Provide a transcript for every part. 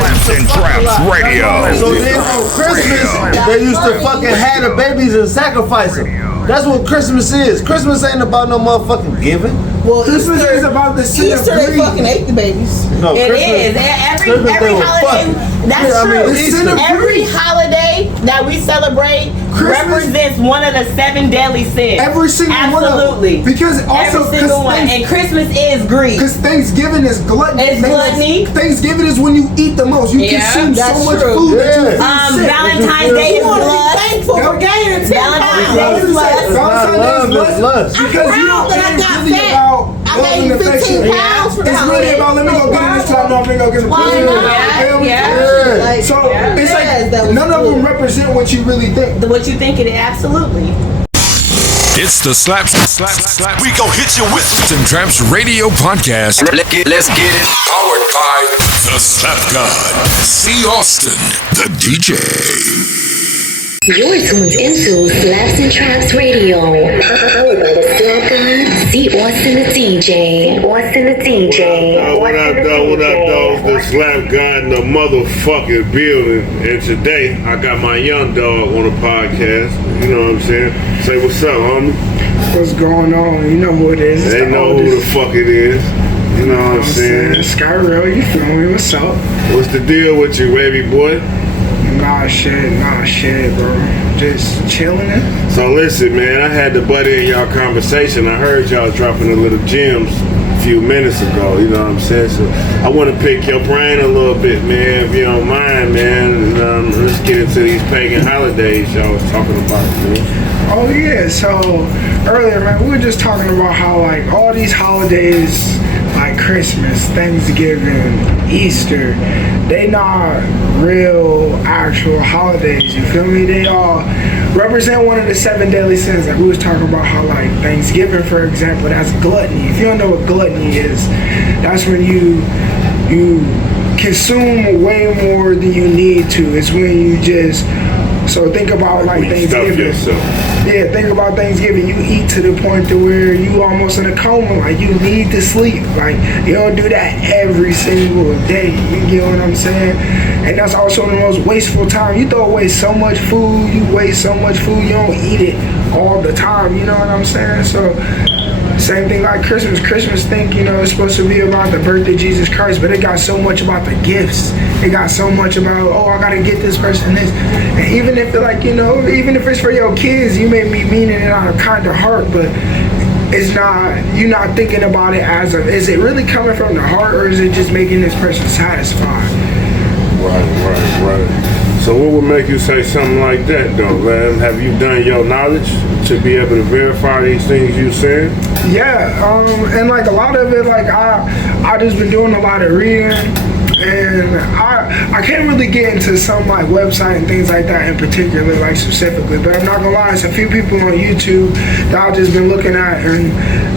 Slapz and Trapz Radio. So then on Christmas, they used to fucking have the babies and sacrifice them. That's what Christmas is. Christmas ain't about no motherfucking giving. Well, Christmas is about the sin of Easter, they greed. fucking ate the babies. No, It Christmas, is. Every Christmas, they were holiday. fucking. That's Yeah, I mean, true. it's Easter. Every holiday that we celebrate represents one of the 7 deadly sins. Every single Absolutely. one of them. Because also, Every single one. And Christmas is greed. Because Thanksgiving is gluttony. It's gluttony. Thanksgiving is when you eat the most. You consume so that's much true. food that you Yeah. feel sick. Valentine's Day is You want to be blood. thankful for gaining 10 Valentine's pounds. Day is blood. It's not love, it's lust. Because you proud don't that I ain't got really fat. about I love and gained 15 affection. pounds for the It's really about let me go get it this time. No, I'm gonna go get it. Why not? Yeah. Like, So it's that like was none of good. them represent what you really think. What you think it is, absolutely. It's the Slapz. We gon' hit you with Slapz and Trapz Radio Podcast. Let's get it. Powered by the Slap God. C. Austin, the DJ. You're tuned into Slapz and Trapz Radio. Powered by the Slap God, C. Austin the DJ. Austin the DJ. What up, though? The Slap God in the motherfucking building. And today, I got my young dog on the podcast. You know what I'm saying? Say what's up, homie. What's going on? You know who it is. It's They the know who the oldest. fuck it is. You know what I'm saying? Skyreal, you feel me? What's up? What's the deal with you, baby boy? Nah, shit, bro. Just chilling it. So listen, man, I had to butt in y'all conversation. I heard y'all dropping the little gems a few minutes ago, you know what I'm saying? So I want to pick your brain a little bit, man, if you don't mind, man. And, let's get into these pagan holidays y'all was talking about, man. Oh yeah, so earlier, man, we were just talking about how like all these holidays, like Christmas, Thanksgiving, Easter, they not real actual holidays, you feel me? They all represent one of the 7 deadly sins. Like we was talking about how like Thanksgiving, for example, that's gluttony. If you don't know what gluttony is, that's when you consume way more than you need to. It's when you just, so think about like When you stuff Thanksgiving. yourself. Yeah, think about Thanksgiving. You eat to the point to where you almost in a coma. Like you need to sleep. Like you don't do that every single day. You get what I'm saying? And that's also the most wasteful time. You throw away so much food. You waste so much food. You don't eat it all the time. You know what I'm saying? So same thing like Christmas. Christmas think, it's supposed to be about the birth of Jesus Christ, but it got so much about the gifts. It got so much about, I gotta get this person this. And even if it like, even if it's for your kids, you may be meaning it out of kind of heart, but it's not, you're not thinking about it as is it really coming from the heart, or is it just making this person satisfied? Right. So what would make you say something like that, though, man? Have you done your knowledge to be able to verify these things you said? Yeah, and like a lot of it, like I just been doing a lot of reading, and I can't really get into some like website and things like that in particular, like specifically, but I'm not gonna lie, it's a few people on YouTube that I've just been looking at, and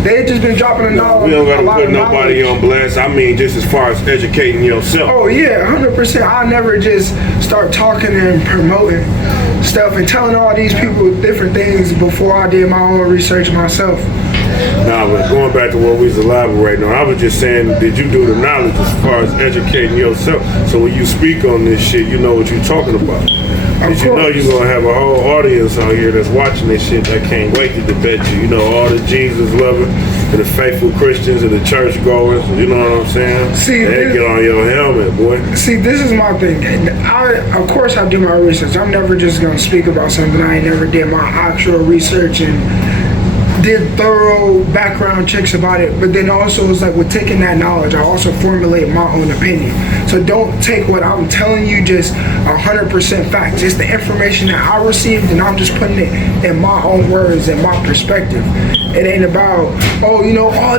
they just been dropping a knowledge. We don't gotta put nobody on blast. I mean, just as far as educating yourself. Oh yeah, 100%. I never just start talking and promoting stuff and telling all these people different things before I did my own research myself. Nah, but going back to what we was elaborating on, I was just saying, did you do the knowledge as far as educating yourself? So when you speak on this shit, you know what you're talking about. Because you know you're going to have a whole audience out here that's watching this shit that can't wait to debate you. You know, all the Jesus loving and the faithful Christians and the church goers, you know what I'm saying? See, they get on your helmet, boy. See, this is my thing. Of course I do my research. I'm never just going to speak about something I ain't never did my actual research and did thorough background checks about it, but then also it's like with taking that knowledge, I also formulate my own opinion. So don't take what I'm telling you just 100% facts. It's the information that I received, and I'm just putting it in my own words and my perspective. It ain't about,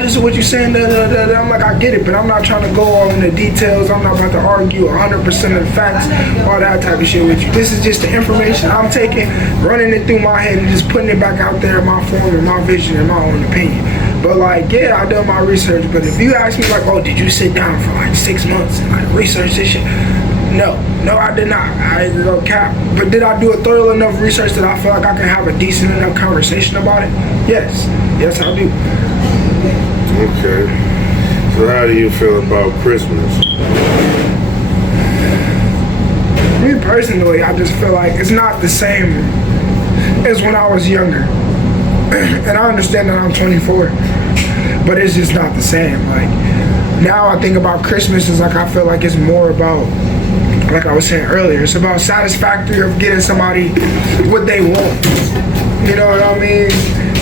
this is what you're saying, I'm like, I get it, but I'm not trying to go all in the details. I'm not about to argue 100% of the facts, all that type of shit with you. This is just the information I'm taking, running it through my head, and just putting it back out there in my form and my vision and my own opinion. But like, yeah, I done my research, but if you ask me like, did you sit down for like 6 months and like research this shit? No, I did not. I ain't gonna cap. But did I do a thorough enough research that I feel like I can have a decent enough conversation about it? Yes, I do. Okay. So how do you feel about Christmas? personally, I just feel like it's not the same as when I was younger. And I understand that I'm 24, but it's just not the same. Like, now I think about Christmas as like, I feel like it's more about, like I was saying earlier, it's about satisfactory of getting somebody what they want. You know what I mean?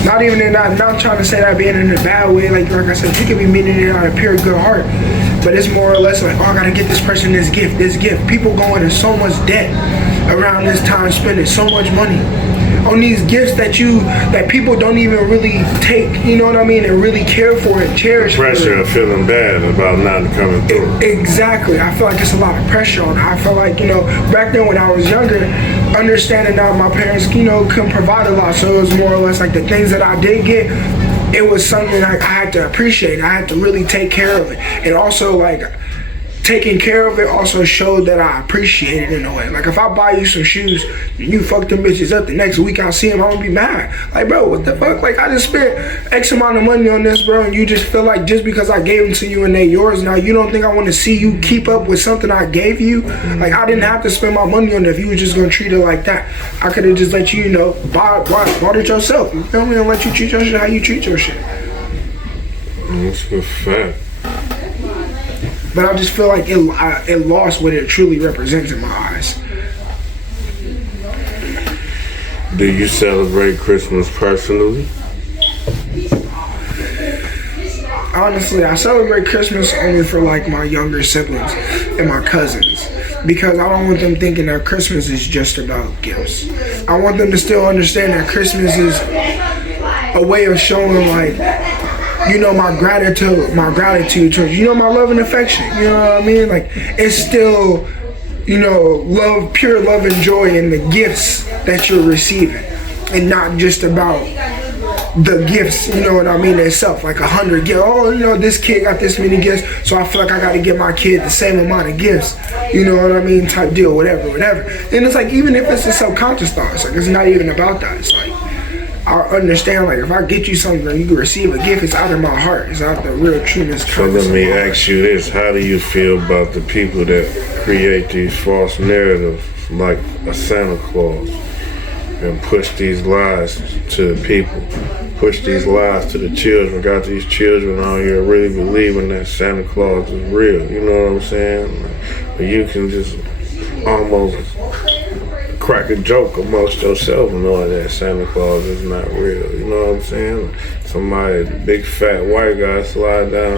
Not even in that, not trying to say that being in a bad way. Like I said, you could be meaning it out of pure good heart. But it's more or less like, oh, I gotta get this person this gift, this gift. People go into so much debt around this time, spending so much money on these gifts that people don't even really take, you know what I mean, and really care for and cherish. Pressure of feeling bad about not coming through. Exactly. I feel like it's a lot of pressure on it. I feel like, you know, back then when I was younger, understanding that my parents, you know, couldn't provide a lot, so it was more or less like the things that I did get, it was something like I had to appreciate. I had to really take care of it. And also, like, taking care of it also showed that I appreciate it in a way. Like, if I buy you some shoes and you fuck them bitches up, the next week I'll see them, I'm gonna be mad. Like, bro, what the fuck? Like, I just spent X amount of money on this, bro, and you just feel like just because I gave them to you and they're yours now, you don't think I want to see you keep up with something I gave you? Like, I didn't have to spend my money on it if you were just gonna treat it like that. I could have just let you, you know, bought it yourself. You feel me? And let you treat your shit how you treat your shit. That's a fact. But I just feel like it lost what it truly represents in my eyes. Do you celebrate Christmas personally? Honestly, I celebrate Christmas only for like my younger siblings and my cousins, because I don't want them thinking that Christmas is just about gifts. I want them to still understand that Christmas is a way of showing, like, you know, my gratitude towards, you know, my love and affection. You know what I mean? Like, it's still, you know, love, pure love and joy in the gifts that you're receiving, and not just about the gifts, you know what I mean, itself. Like 100 gifts. Oh, you know, this kid got this many gifts, so I feel like I got to give my kid the same amount of gifts. You know what I mean? Type deal, whatever. And it's like, even if it's a subconscious thought, it's like, it's not even about that. It's like, I understand, like, if I get you something and you can receive a gift, it's out of my heart. It's out of the real trueness. So let me ask you this. How do you feel about the people that create these false narratives, like a Santa Claus, and push these lies to the people, push these lies to the children, got these children out here really believing that Santa Claus is real, you know what I'm saying? But you can just almost crack a joke amongst yourself knowing that Santa Claus is not real, you know what I'm saying? Somebody, big fat white guy sliding down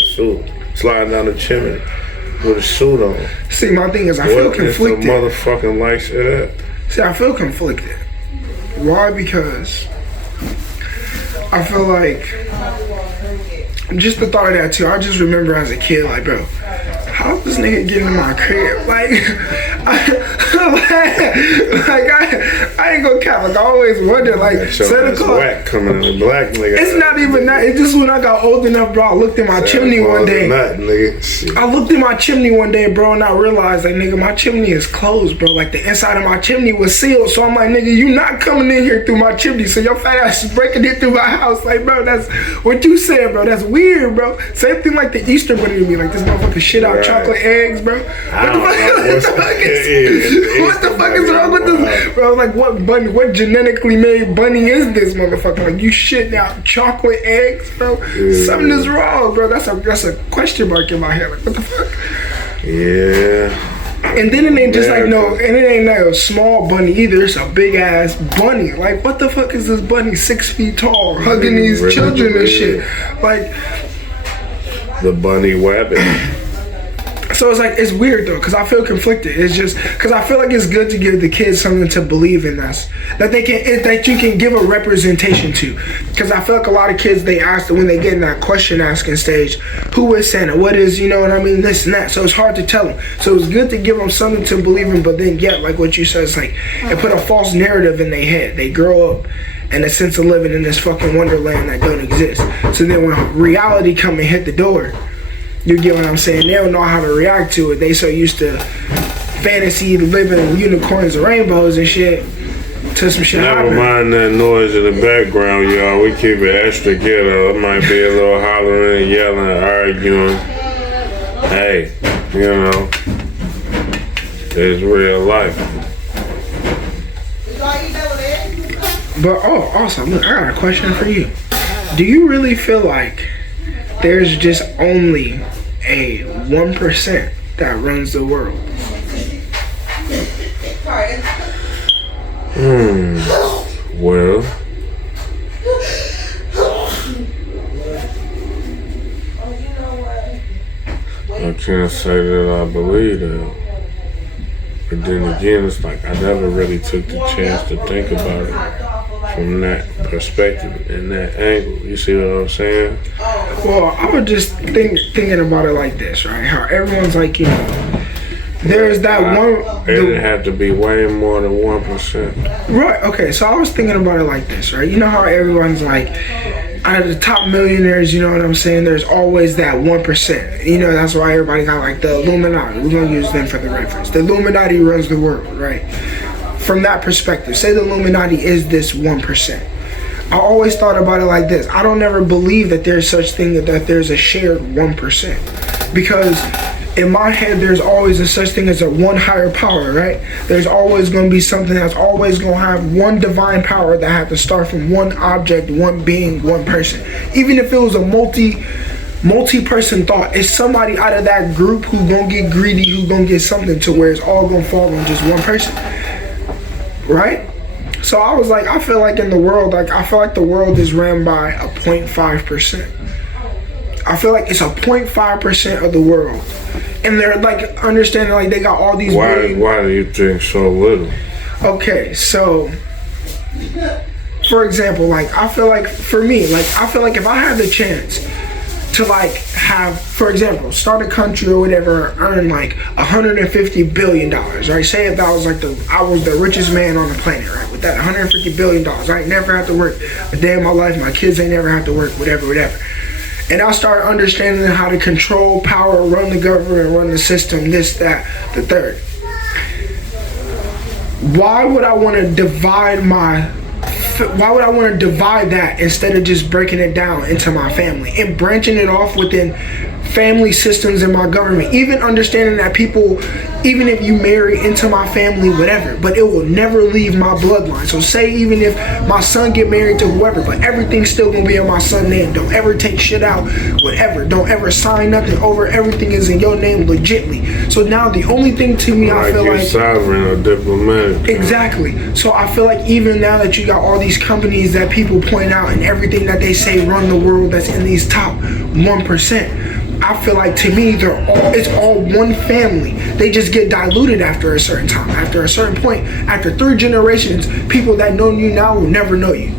the chimney with a suit on. See, my thing is, I feel conflicted. What if the motherfucking likes of that? See, I feel conflicted. Why? Because I feel like, just the thought of that too, I just remember as a kid, like, bro, how this nigga get in my crib? Like, I ain't gonna cap. Like, I always wonder, like, Santa Claus whack coming in the black nigga. It's not even that. It's just when I got old enough, bro, I looked at my chimney one day. I looked at my chimney one day, bro, and I realized, like, nigga, my chimney is closed, bro. Like, the inside of my chimney was sealed. So I'm like, nigga, you not coming in here through my chimney. So your fat ass is breaking it through my house. Like, bro, that's what you said, bro. That's weird, bro. Same thing like the Easter bunny to me. Like, this motherfucker shit out chocolate eggs, bro. What the fuck is wrong with this? Bro, like, what genetically made bunny is this motherfucker? Like, you shitting out chocolate eggs, bro? Yeah. Something is wrong, bro. That's a question mark in my head. Like, what the fuck? Yeah. And then it ain't just like no, and it ain't like a small bunny either. It's a big ass bunny. Like, what the fuck is this bunny 6 feet tall, hugging these children and shit? Like, the bunny wabbit. So it's like, it's weird though, because I feel conflicted. It's just because I feel like it's good to give the kids something to believe in us, that you can give a representation to. Because I feel like a lot of kids, they ask, when they get in that question asking stage, who is Santa? What is, you know what I mean, this and that. So it's hard to tell them. So it's good to give them something to believe in, but then like what you said, it's like, it put a false narrative in their head. They grow up and a sense of living in this fucking wonderland that don't exist. So then when reality come and hit the door, you get what I'm saying? They don't know how to react to it. They so used to fantasy living unicorns and rainbows and shit till some shit happen. Never mind that noise in the background, y'all. We keep it extra ghetto. It might be a little hollering, yelling, arguing. Hey, you know, it's real life. But awesome. Look, I got a question for you. Do you really feel like there's just only a 1% that runs the world? Well, I can't say that I believe that. But then again, it's like I never really took the chance to think about it from that perspective and that angle. You see what I'm saying? Well, I was just thinking about it like this, right? How everyone's like, you know, there's that one. It would have to be way more than 1%. Right. Okay. So I was thinking about it like this, right? You know how everyone's like, out of the top millionaires, you know what I'm saying? There's always that 1%. You know, that's why everybody got like the Illuminati. We're gonna use them for the reference. The Illuminati runs the world, right? From that perspective, say the Illuminati is this 1%. I always thought about it like this. I don't ever believe that there's such thing that there's a shared 1%. Because in my head, there's always a such thing as a one higher power, right? There's always going to be something that's always going to have one divine power that had to start from one object, one being, one person. Even if it was a multi-person thought, it's somebody out of that group who's going to get greedy, who's going to get something to where it's all going to fall on just one person, right? So I was like, I feel like in the world, like I feel like the world is ran by a 0.5%. I feel like it's a 0.5% of the world. And they're like understanding like they got all these. Why do you think so little? Okay, so for example, like I feel like for me, like I feel like if I had the chance to like have, for example, start a country or whatever, earn like $150 billion, right? Say if that was like I was the richest man on the planet, right? With that $150 billion, I ain't never have to work a day in my life. My kids ain't never have to work, whatever. And I started understanding how to control power, run the government, run the system, this, that, the third. Why would I want to divide that instead of just breaking it down into my family and branching it off within family systems in my government? Even understanding that people, even if you marry into my family, whatever, but it will never leave my bloodline. So say even if my son get married to whoever, but everything's still gonna be in my son's name. Don't ever take shit out, whatever. Don't ever sign nothing over. Everything is in your name legitly. So now the only thing to me, I feel like sovereign or diplomatic. Exactly. So I feel like even now that you got all these companies that people point out and everything that they say run the world that's in these top 1%. I feel like to me it's all one family. They just get diluted after a certain time. After a certain point, after 3 generations, people that know you now will never know you.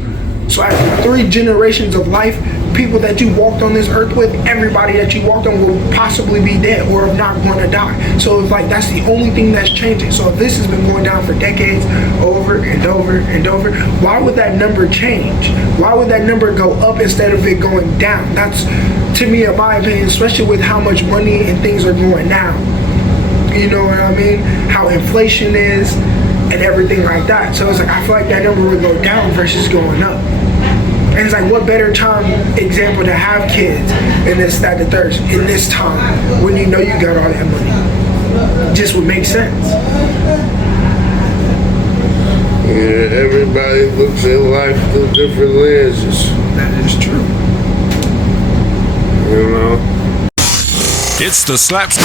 So after 3 generations of life, people that you walked on this earth with, everybody that you walked on will possibly be dead or if not going to die. So it's like that's the only thing that's changing. So if this has been going down for decades, over and over and over, why would that number change? Why would that number go up instead of it going down? That's, to me, in my opinion, especially with how much money and things are going now. You know what I mean? How inflation is and everything like that. So it's like I feel like that number would go down versus going up. And it's like, what better time, example, to have kids in this, that, the third, in this time when you know you got all that money? Just would make sense. Yeah, everybody looks at life through different lenses. That is true. You know? It's the Slapz.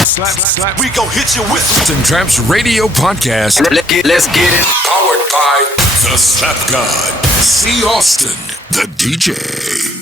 We gon' hit you with and Trapz Radio Podcast. Let's get it. Powered by the Slap God, C. Austin, the DJ.